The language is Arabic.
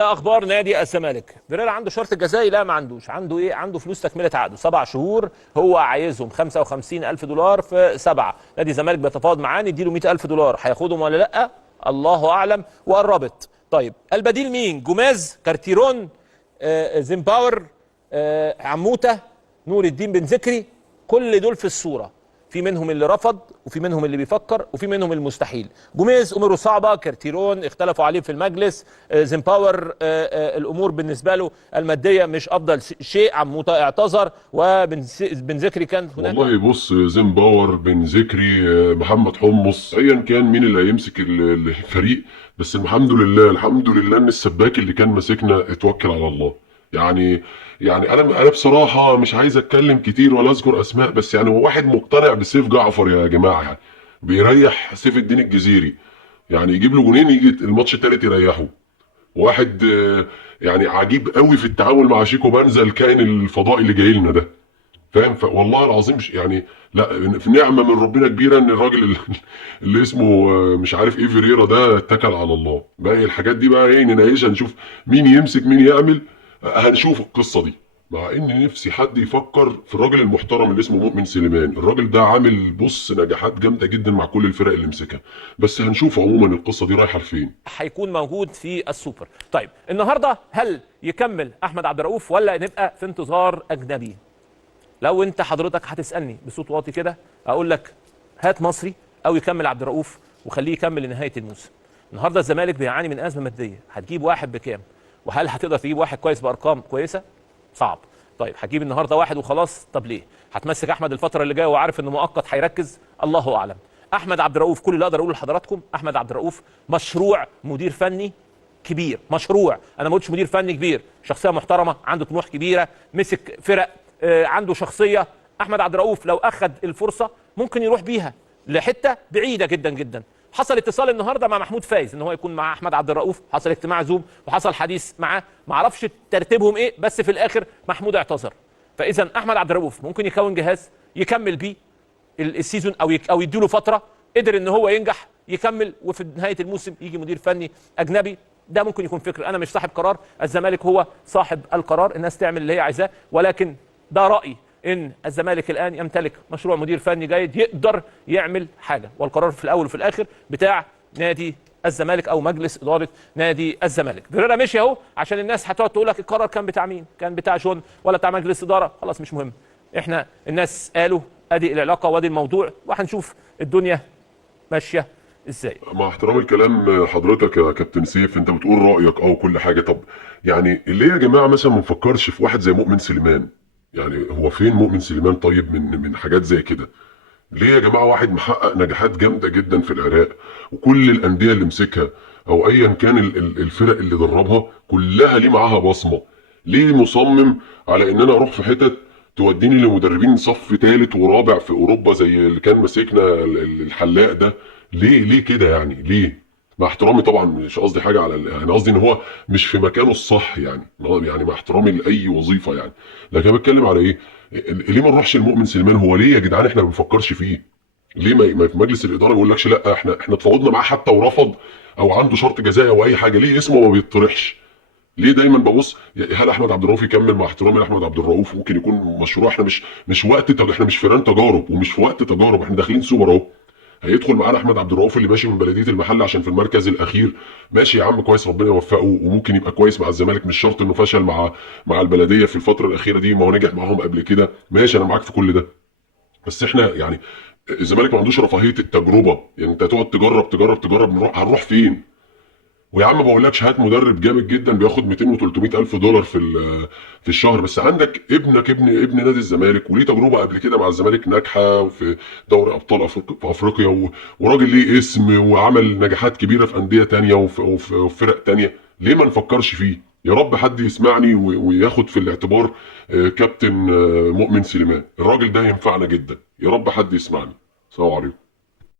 اخبار نادي الزمالك. فيريرا عنده شرط جزائي؟ لا، ما عندوش. عنده ايه؟ عنده فلوس تكمله عقده 7 شهور. هو عايزهم 55,000 دولار في 7. نادي الزمالك بيتفاوض معاه نديله 100,000 دولار، هياخدهم ولا لا الله اعلم. وقربت. طيب البديل مين؟ جوميز، كارتيرون، زيمباور، عموته، نور الدين بن ذكري. كل دول في الصوره، في منهم اللي رفض وفي منهم اللي بيفكر وفي منهم المستحيل. جوميز اموره صعبه، كارتيرون اختلفوا عليه في المجلس، زيمباور الامور بالنسبه له الماديه مش افضل شيء، عموته اعتذر، وبن ذكري كان هناك. والله بص، زيمباور، بن ذكري، محمد حمص، ايا كان مين اللي هيمسك الفريق. بس الحمد لله الحمد لله ان السباك اللي كان ماسكنا اتوكل على الله. يعني انا بصراحه مش عايز اتكلم كتير ولا اذكر اسماء، بس يعني هو واحد مقتنع بسيف جعفر يا جماعه، يعني بيريح سيف الدين الجزيري. يعني يجيب له جونين يجي الماتش التالت يريحه. واحد يعني عجيب قوي في التعامل مع شيكو بنزا الكائن الفضائي اللي جاي لنا ده. فاهم؟ والله العظيم يعني لا، في نعمه من ربنا كبيره ان الراجل اللي اسمه مش عارف ايه فيريرا ده اتكل على الله. باقي الحاجات دي بقى ايه، نناقشها نشوف مين يمسك مين يعمل. هنشوف القصه دي. مع ان نفسي حد يفكر في الراجل المحترم اللي اسمه مؤمن سليمان. الراجل ده عامل بص نجاحات جامده جدا مع كل الفرق اللي مسكها. بس هنشوف عموما القصه دي رايحه لفين. هيكون موجود في السوبر. طيب النهارده هل يكمل احمد عبد الرؤوف ولا نبقى في انتظار اجنبي؟ لو انت حضرتك هتسالني بصوت واطي كده اقول لك هات مصري او يكمل عبد الرؤوف وخليه يكمل لنهايه الموسم. النهارده الزمالك بيعاني من ازمه ماديه، هتجيب واحد بكام؟ وهل هتقدر تجيب واحد كويس بارقام كويسه؟ صعب. طيب هتجيب النهارده واحد وخلاص؟ طب ليه؟ هتمسك احمد الفتره اللي جايه وعارف انه مؤقت هيركز؟ الله اعلم. احمد عبد الرؤوف كل اللي اقدر اقوله لحضراتكم احمد عبد الرؤوف مشروع مدير فني كبير. مشروع، انا ما قلتش مدير فني كبير، شخصيه محترمه عنده طموح كبيره، مسك فرق، عنده شخصيه. احمد عبد الرؤوف لو اخذ الفرصه ممكن يروح بيها لحته بعيده جدا جدا. حصل اتصال النهارده مع محمود فايز ان هو يكون مع احمد عبد الرؤوف، حصل اجتماع زوم وحصل حديث معاه، ما اعرفش ترتيبهم ايه، بس في الاخر محمود اعتذر. فاذا احمد عبد الرؤوف ممكن يكون جهاز يكمل بيه السيزون او يديله فتره، قدر ان هو ينجح يكمل، وفي نهايه الموسم يجي مدير فني اجنبي. ده ممكن يكون فكر. انا مش صاحب قرار، الزمالك هو صاحب القرار، الناس تعمل اللي هي عايزاه، ولكن ده رايي ان الزمالك الان يمتلك مشروع مدير فني جيد يقدر يعمل حاجه، والقرار في الاول وفي الاخر بتاع نادي الزمالك او مجلس اداره نادي الزمالك. فيريرا مشي اهو، عشان الناس هتقعد تقول لك القرار كان بتاع مين؟ كان بتاع جون ولا بتاع مجلس اداره؟ خلاص مش مهم. احنا الناس قالوا ادي العلاقه وادي الموضوع، وهنشوف الدنيا ماشيه ازاي. مع احترام الكلام حضرتك يا كابتن سيف، انت بتقول رايك وكل حاجه. طب يعني اللي يا جماعه مثلا ما نفكرش في واحد زي مؤمن سليمان؟ يعني هو فين مؤمن سليمان طيب من حاجات زي كده؟ ليه يا جماعه واحد محقق نجاحات جامده جدا في العراق وكل الانديه اللي مسكها او ايا كان الفرق اللي دربها كلها ليه معاها بصمه؟ ليه مصمم على ان انا اروح في حتت توديني لمدربين صف ثالث ورابع في اوروبا زي اللي كان ماسكنا الحلاق ده؟ ليه كده يعني؟ ليه؟ مع احترامي طبعا مش قصدي حاجه على يعني قصدي ان هو مش في مكانه الصح، يعني مع احترامي لاي وظيفه يعني. لكن انا بتكلم على ايه؟ ليه ما نروحش لمؤمن سليمان؟ هو ليه يا جدعان احنا ما بنفكرش فيه؟ ليه ما في مجلس الاداره ما يقولكش لا احنا اتفاوضنا معاه حتى ورفض، او عنده شرط جزائي او اي حاجه؟ ليه اسمه ما بيطرحش؟ ليه دايما ببص هل احمد عبد الرؤوف يكمل؟ مع احترامي لاحمد عبد الرؤوف ممكن يكون مشروع، احنا مش وقت احنا مش فيران تجارب ومش في وقت تجارب، احنا داخلين سوبر اهو. هيدخل معانا احمد عبد الرؤوف اللي ماشي من بلديه المحله عشان في المركز الاخير. ماشي يا عم كويس، ربنا يوفقه وممكن يبقى كويس مع الزمالك، مش شرط انه فشل مع البلديه في الفتره الاخيره دي، ما هو نجح معاهم قبل كده. ماشي انا معاك في كل ده. بس احنا يعني الزمالك ما عندوش رفاهيه التجربه، يعني انت تقعد تجرب تجرب تجرب، هنروح فين؟ ويا عم ما بقولكش هات مدرب جامد جدا بياخد 200 و300 الف دولار في الشهر، بس عندك ابنك ابن نادي الزمالك وليه تجربه قبل كده مع الزمالك ناجحه في دوري ابطال افريقيا وراجل ليه اسم وعمل نجاحات كبيره في انديه تانية وفي فرق تانية. ليه ما نفكرش فيه؟ يا رب حد يسمعني وياخد في الاعتبار كابتن مؤمن سليمان. الراجل ده ينفعنا جدا، يا رب حد يسمعني. السلام عليكم.